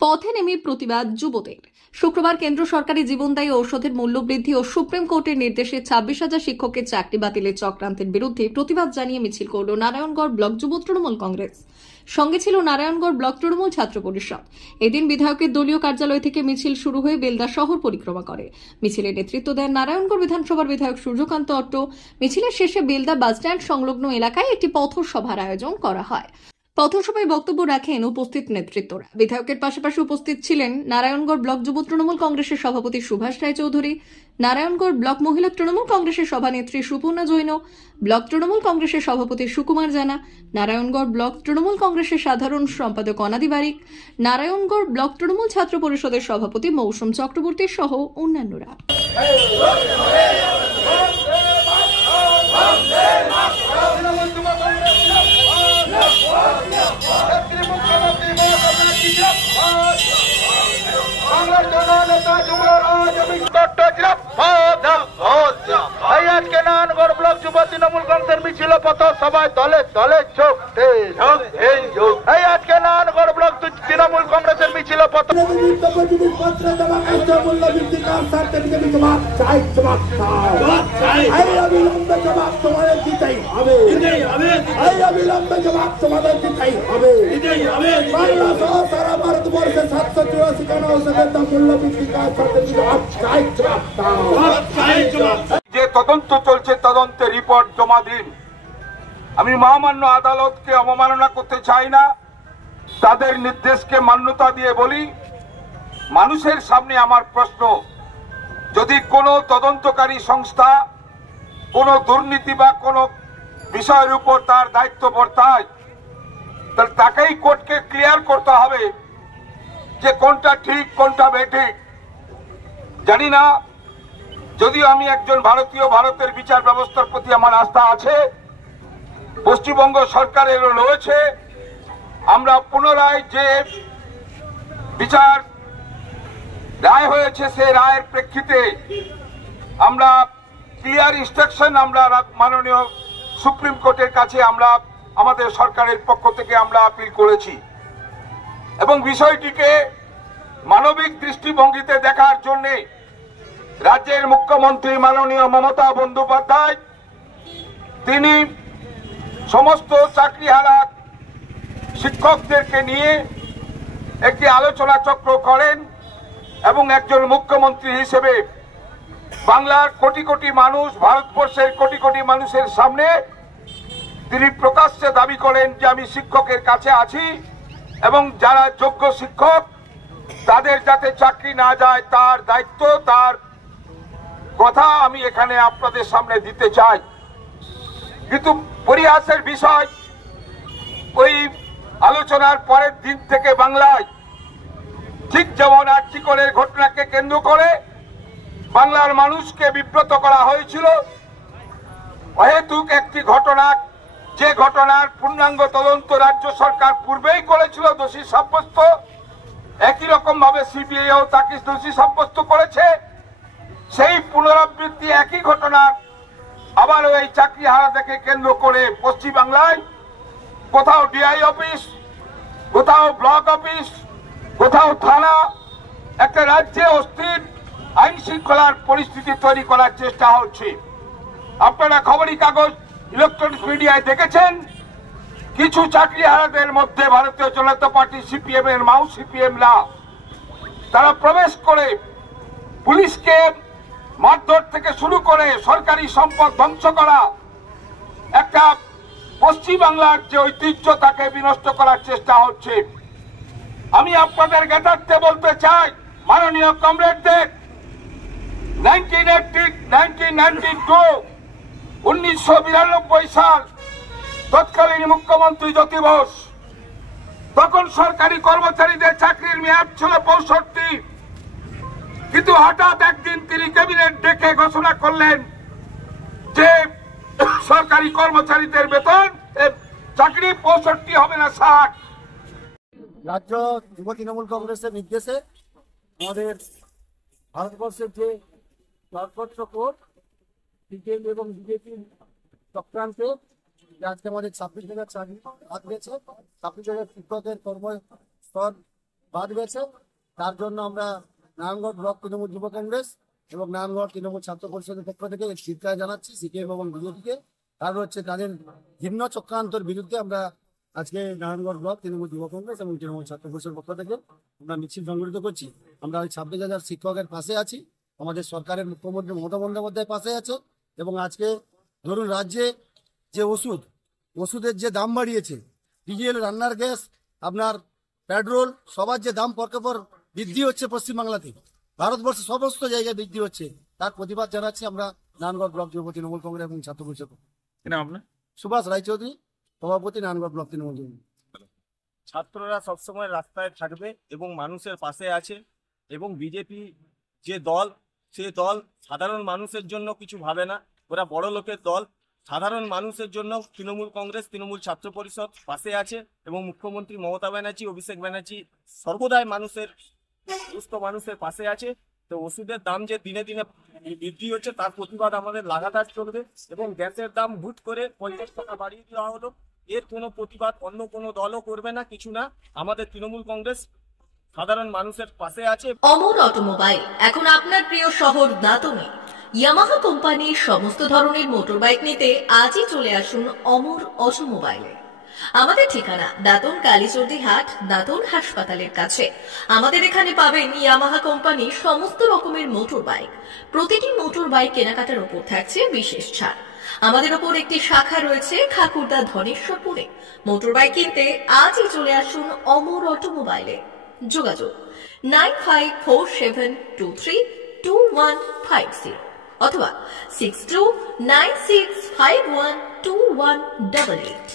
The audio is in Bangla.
পথে নেমে প্রতিবাদ যুবদের। শুক্রবার কেন্দ্র সরকারি জীবনদায়ী ঔষধের মূল্য বৃদ্ধি ও সুপ্রিম কোর্টের নির্দেশে 26,000 শিক্ষকের চাকরি বাতিলের চক্রান্তের বিরুদ্ধে প্রতিবাদ জানিয়ে মিছিল করল নারায়ণগড় ব্লক যুব তৃণমূল কংগ্রেস। সঙ্গে ছিল নারায়ণগড় ব্লক তৃণমূল ছাত্র পরিষদ। এদিন বিধায়কের দলীয় কার্যালয় থেকে মিছিল শুরু হয়ে বেলদা শহর পরিক্রমা করে। মিছিলে নেতৃত্ব দেন নারায়ণগড় বিধানসভার বিধায়ক সূর্যকান্ত অট্ট। মিছিলের শেষে বেলদা বাসস্ট্যান্ড সংলগ্ন এলাকায় একটি পথসভার আয়োজন করা হয়। পথসভায় বক্তব্য রাখেন উপস্থিত নেতৃত্বরা। বিধায়কের পাশাপাশি উপস্থিত ছিলেন নারায়ণগড় ব্লক যুব তৃণমূল কংগ্রেসের সভাপতি সুভাষ রায়চৌধুরী, নারায়ণগড় ব্লক মহিলা তৃণমূল কংগ্রেসের সভানেত্রী সুপর্ণা জৈন, ব্লক তৃণমূল কংগ্রেসের সভাপতি সুকুমার জানা, নারায়ণগড় ব্লক তৃণমূল কংগ্রেসের সাধারণ সম্পাদক অনাদি বারিক, নারায়ণগড় ব্লক তৃণমূল ছাত্র পরিষদের সভাপতি মৌসুম চক্রবর্তী সহ অন্যান্যরা। আজকে নারায়ণগড় ব্লক যুব তৃণমূল কংগ্রেসের মিছিল পথ সবাই দলে দলে যোগ এই আজকে নারায়ণগড় ব্লক তৃণমূল কংগ্রেসের মিছিল পথ সারা ভারতবর্ষে 784 কেন ঔষধের দাম মূল্য বৃদ্ধি যে তদন্ত চলছে, তদন্তের রিপোর্ট জমা দিন। আমি মহামান্য আদালতকে অবমাননা করতে চাই না, তাদের নির্দেশকে মান্যতা দিয়ে বলি, মানুষের সামনে আমার প্রশ্ন, যদি কোনো তদন্তকারী সংস্থা কোনো দুর্নীতি বা কোনো বিষয়ের উপর তার দায়িত্ব বর্তায়, তাহলে তাকেই কোর্টকে ক্লিয়ার করতে হবে যে কোনটা ঠিক কোনটা বেঠিক। জানি না, যদিও আমি একজন ভারতীয়, ভারতের বিচার ব্যবস্থার প্রতি আমার আস্থা আছে, পশ্চিমবঙ্গ সরকারেরও রয়েছে। আমরা পুনরায় যে বিচার রায় হয়েছে সে রায়ের প্রেক্ষিতে আমরা ক্লিয়ার ইনস্ট্রাকশন আমরা মাননীয় সুপ্রিম কোর্টের কাছে আমরা আমাদের সরকারের পক্ষ থেকে আমরা আপিল করেছি এবং বিষয়টিকে মানবিক দৃষ্টিভঙ্গিতে দেখার জন্যে রাজ্যের মুখ্যমন্ত্রী মাননীয় মমতা বন্দ্যোপাধ্যায় তিনি সমস্ত চাকরিহারা শিক্ষকদেরকে নিয়ে একটি আলোচনা চক্র করেন এবং একজন মুখ্যমন্ত্রী হিসেবে বাংলার কোটি কোটি মানুষ, ভারতবর্ষের কোটি কোটি মানুষের সামনে তিনি প্রকাশ্যে দাবি করেন যে আমি শিক্ষকের কাছে আছি এবং যারা যোগ্য শিক্ষক তাদের যাতে চাকরি না যায় তার দায়িত্ব, তার কথা আমি এখানে আপনাদের সামনে দিতে চাই। কিন্তু পরিহাসের বিষয়, ওই আলোচনার পরের দিন থেকে বাংলায় ঠিক যেমন আর্চিকলের ঘটনাকে কেন্দ্র করে বাংলার মানুষকে বিব্রত করা হয়েছিল, অহেতুক একটি ঘটনা, যে ঘটনার পূর্ণাঙ্গ তদন্ত রাজ্য সরকার পূর্বেই করেছিল দোষী সাব্যস্ত, একই রকম ভাবে সিবিআইও তাকে দোষী সাব্যস্ত করেছে, সেই পুনরাবৃত্তি একই ঘটনার আবার ওই চাকরি হারাদেরকে কেন্দ্র করে পশ্চিমবাংলায় কোথাও ডিআই অফিস, কোথাও ব্লক অফিস, কোথাও থানা, একটা রাজ্যে অস্থির আইন শৃঙ্খলার পরিস্থিতি তৈরি করার চেষ্টা হচ্ছে। আপনারা খবরের কাগজ, ইলেকট্রনিক মিডিয়ায় দেখেছেন, কিছু চাকরিহারাদের মধ্যে ভারতীয় জনতা পার্টি সিপিএম এর মাউস সিপিএমরা তারা প্রবেশ করে পুলিশকে মারধর থেকে শুরু করে সরকারি সম্পদ ধ্বংস করা, একটা পশ্চিমবাংলার যে ঐতিহ্য তাকে বিনষ্ট করার চেষ্টা হচ্ছে। আমি আপনাদের জ্ঞাতার্থে বলতে চাই, মাননীয় কমরেডদের 1992 সাল তৎকালীন মুখ্যমন্ত্রী জ্যোতি বোস, তখন সরকারি কর্মচারীদের চাকরির মেয়াদ ছিল 65, কিন্তু হঠাৎ একদিন তিনি ক্যাবিনেট ডেকে ঘোষণা করলেন যে সরকারি কর্মচারীদের বেতন চাকরি 65 হবে না 60। রাজ্য যুব তৃণমূল কংগ্রেসের নির্দেশে আমাদের ভারতবর্ষের যে চক্র সিপিএম এবং বিজেপির চক্রান্তে আজকে আমাদের 26,000 চাকরি হাত গেছে। 26,000 শিক্ষকের কর্মস্থল বাদ গেছে। তার জন্য আমরা নারায়ণগড় ব্লক তৃণমূল যুব কংগ্রেস এবং নারায়ণগড় তৃণমূল ছাত্র পরিষদের পক্ষ থেকে ধিক্কার জানাচ্ছি সিপিএম এবং বিজেপিকে। কারণ হচ্ছে তাদের ভিন্ন চক্রান্তর বিরুদ্ধে আমরা আজকে নারায়ণগড় ব্লক তৃণমূল যুব কংগ্রেস এবং তৃণমূল ছাত্র পরিষদের পক্ষ থেকে আমরা মিছিল সংগঠিত করছি। আমরা ওই 26,000 শিক্ষকের পাশে আছি, আমাদের সরকারের মুখ্যমন্ত্রী মমতা বন্দ্যোপাধ্যায়ের পাশে আছে। এবং আজকে ধরুন রাজ্যে যে ওষুধের যে দাম বাড়িয়েছে, ডিজেল, রান্নার গ্যাস, আপনার পেট্রোল, সবার যে দাম পরকে পর বৃদ্ধি হচ্ছে পশ্চিমবাংলাতে, ভারতবর্ষের সমস্ত জায়গায় বৃদ্ধি হচ্ছে, তার প্রতিবাদ জানাচ্ছি আমরা নারায়ণগড় ব্লক যুব তৃণমূল কংগ্রেস এবং ছাত্র পরিষদ। সুভাষ রায়চৌধুরী, সভাপতি, নারায়ণগড় ব্লক তৃণমূল কংগ্রেস। ছাত্ররা সবসময় রাস্তায় থাকবে এবং মানুষের পাশে আছে। এবং বিজেপি যে দল, সে দল সাধারণ মানুষের জন্য কিছু ভাবে না, ওরা বড় লোকের দল। সাধারণ মানুষের জন্য তৃণমূল কংগ্রেস, তৃণমূল ছাত্র পরিষদ পাশে আছে এবং মুখ্যমন্ত্রী মমতা ব্যানার্জি, অভিষেক ব্যানার্জি সর্বদাই সুস্থ মানুষের পাশে আছে। তো ওষুধের দাম যে দিনে দিনে বৃদ্ধি হচ্ছে, তার প্রতিবাদ আমাদের লাগাতার চলবে। এবং গ্যাসের দাম হুট করে 50 টাকা বাড়িয়ে দেওয়া হলো, এর কোনো প্রতিবাদ অন্য কোনো দলও করবে না, কিছু না। আমাদের তৃণমূল কংগ্রেস সাধারণ মানুষের পাশে আছে। অমর অটোমোবাইল এখন আপনার প্রিয় শহর দাঁতনে। ইয়ামাহা কোম্পানির সমস্ত ধরনের মোটরবাইক নিতে আজই চলে আসুন অমর অটোমোবাইলে। আমাদের ঠিকানা দাঁতন কালীচর্দি হাট, দাঁতন হাসপাতালের কাছে। আমাদের এখানে পাবেন ইয়ামাহা কোম্পানির সমস্ত রকমের মোটর বাইক। প্রতিটি মোটর বাইক কেনাকাটার উপর থাকছে বিশেষ ছাড়। আমাদের ওপর একটি শাখা রয়েছে খাকুরদা ধনেশ্বরপুরে। মোটর বাইক কিনতে আজই চলে আসুন অমর অটোমোবাইলে। যোগাযোগ 9547232150 অথবা 6296512188।